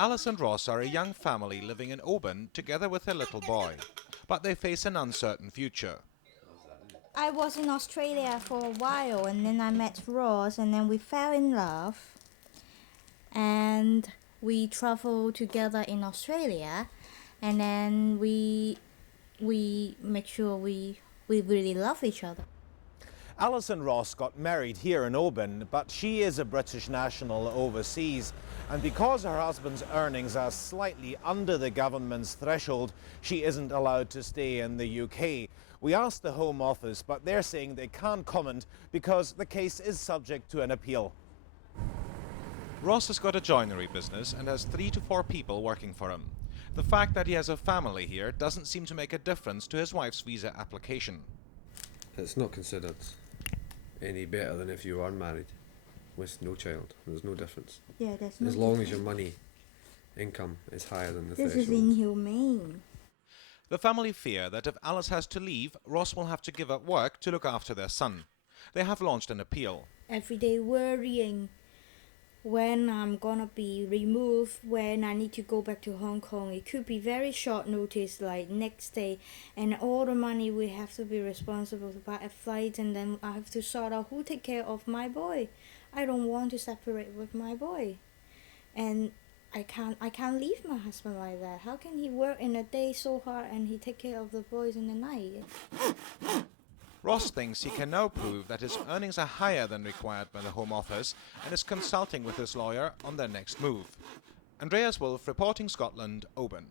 Alice and Ross are a young family living in Oban together with their little boy, but they face an uncertain future. I was in Australia for a while and then I met Ross and then we fell in love and we traveled together in Australia and then we make sure we really love each other. Alice and Ross got married here in Oban, but she is a British national overseas. And because her husband's earnings are slightly under the government's threshold, she isn't allowed to stay in the UK. We asked the Home Office, but they're saying they can't comment because the case is subject to an appeal. Ross has got a joinery business and has 3 to 4 people working for him. The fact that he has a family here doesn't seem to make a difference to his wife's visa application. It's not considered any better than if you are married with no child. There's no difference. Yeah, there's no As long as difference. your money income is higher than the This threshold. is inhumane. The family fear that if Alice has to leave, Ross will have to give up work to look after their son. They have launched an appeal. Every day worrying when I'm gonna be removed, when I need to go back to Hong Kong. It could be very short notice, like next day, and all the money we have to be responsible to buy a flight, and then I have to sort out who take care of my boy. I don't want to separate with my boy, and I can't leave my husband like that. How can he work in the day so hard and he take care of the boys in the night? Ross thinks he can now prove that his earnings are higher than required by the Home Office and is consulting with his lawyer on their next move. Andreas Wolff, reporting Scotland, Oban.